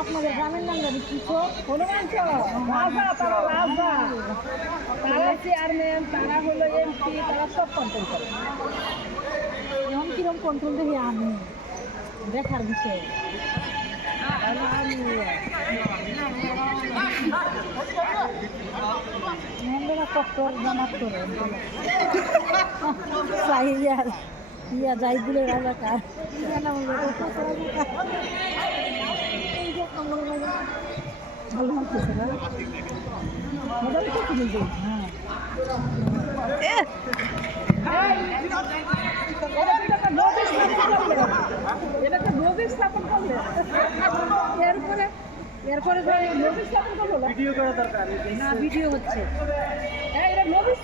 আপনাদের গ্রামের নাম জানি, কিছু হনুমানচ রাজা তারা রাজা তারা চেয়ারম্যান তারা হলো এমপি তারা সব কন্ট্রোল করে। এখন কিরম কন্ট্রোল দেখি আমি? দেখার বিষয় তাহলে আমি মেহেন্দ্রা জামাত করে সাহিয়া ইয়া যাই দিলে রাজাকার। ভালো লাগতেছে না মজা লাগতেছে কিন্তু হ্যাঁ এটা তো নদী স্থাপন করলে এরপরে ভিডিও করা দরকার না ভিডিও হচ্ছে। হ্যাঁ, এটা নোটিশ